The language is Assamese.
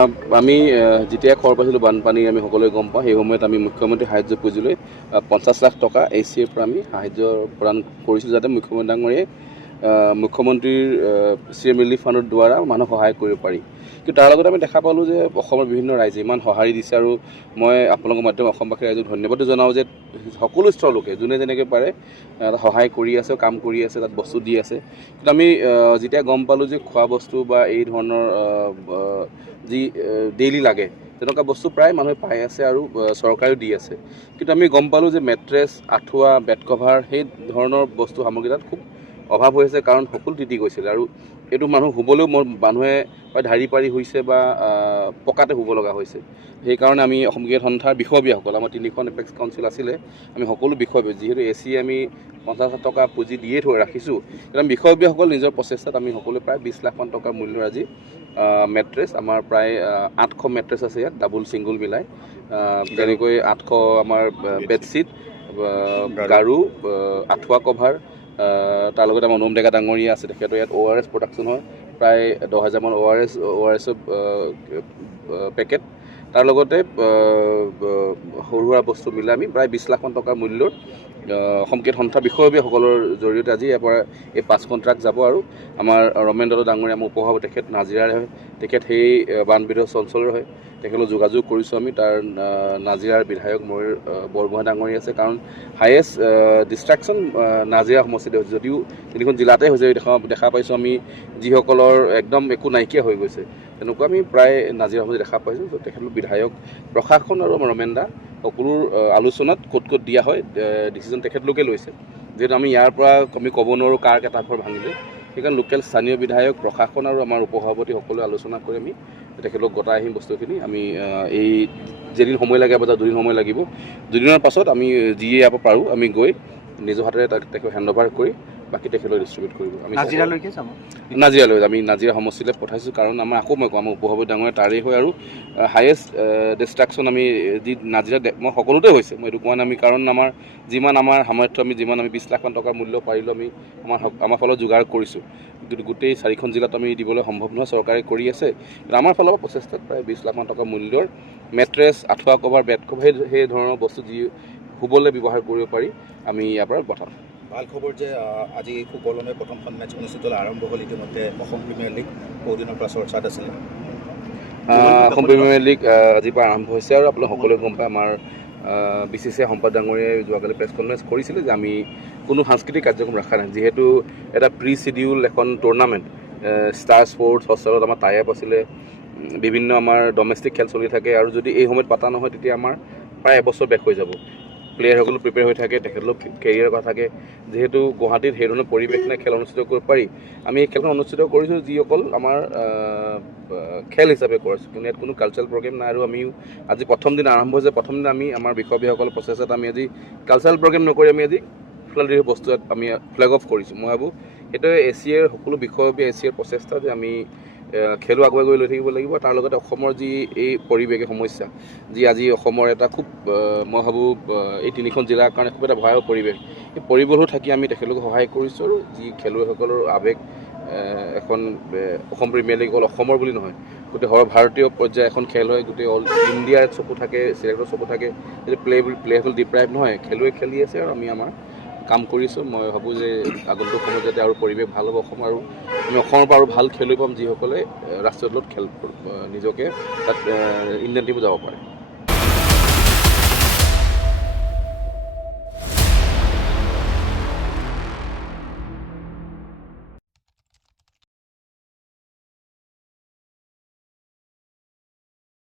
আমি যেতিয়া খবৰ পাইছিলোঁ বানপানী আমি সকলোৱে গম পাওঁ, সেই সময়ত আমি মুখ্যমন্ত্ৰী সাহায্য পুঁজিলৈ 50 লাখ টকা ACAৰ পৰা আমি সাহায্য প্ৰদান কৰিছিলোঁ, যাতে মুখ্যমন্ত্ৰী ডাঙৰীয়ে মুখ্যমন্ত্ৰীৰ CM ৰিলিফ ফাণ্ডৰ দ্বাৰা মানুহক সহায় কৰিব পাৰি। কিন্তু তাৰ লগতে আমি দেখা পালোঁ যে অসমৰ বিভিন্ন ৰাইজে ইমান সঁহাৰি দিছে, আৰু মই আপোনালোকৰ মাধ্যমে অসমবাসী ৰাইজক ধন্যবাদো জনাওঁ যে সকলো স্তৰৰ লোকে যোনে যেনেকৈ পাৰে সহায় কৰি আছে, কাম কৰি আছে, তাত বস্তু দি আছে। কিন্তু আমি যেতিয়া গম পালোঁ যে খোৱা বস্তু বা এই ধৰণৰ যি ডেইলি লাগে তেনেকুৱা বস্তু প্ৰায় মানুহে পাই আছে আৰু চৰকাৰেও দি আছে। কিন্তু আমি গম পালোঁ যে মেট্ৰেছ, আঁঠুৱা, বেড কভাৰ সেই ধৰণৰ বস্তু সামগ্ৰী তাত খুব অভাৱ হৈ আছে, কাৰণ সকলো তিতি গৈছিলে। আৰু এইটো মানুহ শুবলৈও মানুহে ঢাৰি পাৰি হৈছে বা পকাতে শুব লগা হৈছে। সেইকাৰণে আমি অসম ক্ৰিকেট সন্থাৰ বিষয়ববীয়াসকল, আমাৰ 3খন এপেক্স কাউন্সিল আছিলে, আমি সকলো বিষয়ববীয়া, যিহেতু AC আমি 50 লাখ টকা পুঁজি দিয়ে ৰাখিছোঁ, কিন্তু আমি বিষয়ববীয়াসকল নিজৰ প্ৰচেষ্টাত আমি সকলোৱে প্ৰায় 20 লাখমান টকাৰ মূল্যৰ আজি মেট্ৰেছ, আমাৰ প্ৰায় 800 মেট্ৰেছ আছে ইয়াত, ডাবুল ছিংগুল মিলাই, তেনেকৈ 800 আমাৰ বেডশ্বীট, গাৰু, আঁঠুৱা কভাৰ, তাৰ লগতে আমাৰ অনুপম ডেকা ডাঙৰীয়া আছে, তেখেতৰ ইয়াত ORS প্ৰডাকশ্যন হয়, প্ৰায় 10,000মান ORS পেকেট, তাৰ লগতে সৰু সুৰা বস্তু মিলাই আমি প্ৰায় 20 লাখমান টকাৰ মূল্যৰ অসম ক্ৰিকেট সন্থাৰ বিষয়ববীয়াসকলৰ জৰিয়তে আজি ইয়াৰ পৰা এই 5খন ট্ৰাক যাব। আৰু আমাৰ ৰমেন দত্ত ডাঙৰীয়া আমাৰ উপহাব, তেখেত নাজিৰাৰে হয়, তেখেত সেই বানবিধ্বস্ত অঞ্চলৰ হয়, তেখেতলৈ যোগাযোগ কৰিছোঁ আমি। তাৰ নাজিৰাৰ বিধায়ক ময়ূৰ বৰগোহাঁই ডাঙৰীয়া আছে, কাৰণ হায়েষ্ট ডিষ্ট্ৰাকশ্যন নাজিৰা সমষ্টিতে হৈছে, যদিও 3খন জিলাতে হৈছে। দেখা পাইছোঁ আমি যিসকলৰ একদম একো নাইকিয়া হৈ গৈছে, তেনেকুৱা আমি প্ৰায় নাজিৰা সমষ্টি দেখা পাইছোঁ। তেখেতলোক বিধায়ক, প্ৰশাসন আৰু আমাৰ ৰমেন দা সকলোৰ আলোচনাত ক'ত ক'ত দিয়া হয় ডিচিজন তেখেতলোকে লৈছে। যিহেতু আমি ইয়াৰ পৰা আমি ক'ব নোৱাৰোঁ কাৰ কেইটা ঘৰ ভাঙিলে, সেইকাৰণে লোকেল স্থানীয় বিধায়ক, প্ৰশাসন আৰু আমাৰ উপসভাপতি সকলোৱে আলোচনা কৰি আমি তেখেতলোক গতাই আহিম বস্তুখিনি। আমি এই যেদিন সময় লাগে বা 2 দিন সময় লাগিব, 2 দিনৰ পাছত আমি যিয়ে ইয়াৰ পৰা পাৰোঁ আমি গৈ নিজৰ হাতেৰে তেখেতক হেণ্ডঅভাৰ কৰি বাকী তেখেতলৈ ডিষ্ট্ৰিবিউট কৰিব। আমি নাজিৰালৈকে যাম, নাজিৰালৈ আমি নাজিৰা সমষ্টিলৈ পঠাইছোঁ, কাৰণ আমাৰ আকৌ মই কওঁ আমাৰ উপসভাপতি ডাঙৰীয়া তাৰেই হয়, আৰু হায়েষ্ট ডিষ্ট্ৰাকশ্যন আমি যি নাজিৰা মই সকলোতে হৈছে, মই এইটো কোৱা নাই আমি, কাৰণ আমাৰ যিমান আমাৰ সামৰ্থ্য, আমি 20 লাখমান টকাৰ মূল্য পাৰিলোঁ আমি আমাৰ ফালত যোগাৰ কৰিছোঁ। কিন্তু গোটেই 4খন জিলাত আমি দিবলৈ সম্ভৱ নহয়, চৰকাৰে কৰি আছে। কিন্তু আমাৰ ফালৰ পৰা প্ৰচেষ্টাত প্ৰায় 20 লাখমান টকা মূল্যৰ মেট্ৰেছ, আঁঠুৱা কভাৰ, বেড কভাৰ সেই ধৰণৰ বস্তু যি শুবলৈ ব্যৱহাৰ কৰিব পাৰি, আমি ইয়াৰ পৰা পঠাম। ভাল খবৰ যে আজি সুকলমে প্ৰথমখন মেটচ অনুষ্ঠিত আৰম্ভ হ'ল। ইতিমধ্যে অসম প্ৰিমিয়াৰ লীগ বহুদিনৰ পৰা চৰ্চাত আছিলে। অসম প্ৰিমিয়াৰ লীগ আজিৰ পৰা আৰম্ভ হৈছে, আৰু আপোনালোক সকলোৱে গম পায় আমাৰ BCCI সম্পাদক ডাঙৰীয়াই যোৱাকালি প্ৰেছ কনফাৰেঞ্চ কৰিছিলে যে আমি কোনো সাংস্কৃতিক কাৰ্যক্ৰম ৰখা নাই, যিহেতু এটা প্ৰি চিডিউল এখন টুৰ্ণামেণ্ট, ষ্টাৰ স্পৰ্টছ হষ্টেলত আমাৰ টাই আপ আছিলে, বিভিন্ন আমাৰ ডমেষ্টিক খেল চলি থাকে, আৰু যদি এই সময়ত পাতা নহয় তেতিয়া আমাৰ প্ৰায় এবছৰ বেক হৈ যাব। প্লেয়াৰসকলো প্ৰিপেয়াৰ হৈ থাকে, তেখেতলোক কেৰিয়াৰৰ কথা থাকে। যিহেতু গুৱাহাটীত সেই ধৰণৰ পৰিৱেশ নাই খেল অনুষ্ঠিত কৰিব পাৰি, আমি এই খেলখন অনুষ্ঠিত কৰিছোঁ যিসকল আমাৰ খেল হিচাপে কৰিছোঁ, কিন্তু ইয়াত কোনো কালচাৰেল প্ৰগ্ৰেম নাই। আৰু আমিও আজি প্ৰথম দিন আৰম্ভ হৈছে, প্ৰথম দিন আমি আমাৰ বিষয়ববীয়াসকলৰ প্ৰচেষ্টাত আমি আজি কালচাৰেল প্ৰগ্ৰেম নকৰি আমি আজি ফ্লাডেৰি বস্তু আমি ফ্লেগ অফ কৰিছোঁ। মই ভাবোঁ সেইটোৱে ACAৰ সকলো বিষয়ববীয়া ACAৰ প্ৰচেষ্টা যে আমি খেলো আগুৱাই গৈ লৈ থাকিব লাগিব। তাৰ লগতে অসমৰ যি এই পৰিৱেশ সমস্যা, যি আজি অসমৰ এটা খুব মই ভাবোঁ এই 3খন জিলাৰ কাৰণে খুব এটা ভয়াৱহ পৰিৱেশ, এই পৰিৱেশো থাকি আমি তেখেতলোকক সহায় কৰিছোঁ। আৰু যি খেলুৱৈসকলৰ আৱেগ, এখন অসম প্ৰিমিয়াৰ লীগ অকল অসমৰ বুলি নহয়, গোটেই সৰ্বভাৰতীয় পৰ্যায়ৰ এখন খেল হয়, গোটেই অল ইণ্ডিয়াৰ চকু থাকে, চিলেক্টৰ চকু থাকে, যদি প্লেয়াৰসকল ডিপ্ৰাইভ নহয়, খেলুৱৈ খেলি আছে আৰু আমি আমাৰ কাম কৰিছোঁ। মই ভাবোঁ যে আগন্তুক সময়ত যাতে আৰু পৰিৱেশ ভাল হ'ব অসম, আৰু আমি অসমৰ পৰা আৰু ভাল খেলুৱৈ পাম যিসকলে ৰাষ্ট্ৰীয় দলত নিজকে তাত ইণ্ডিয়ান টিমত যাব পাৰে।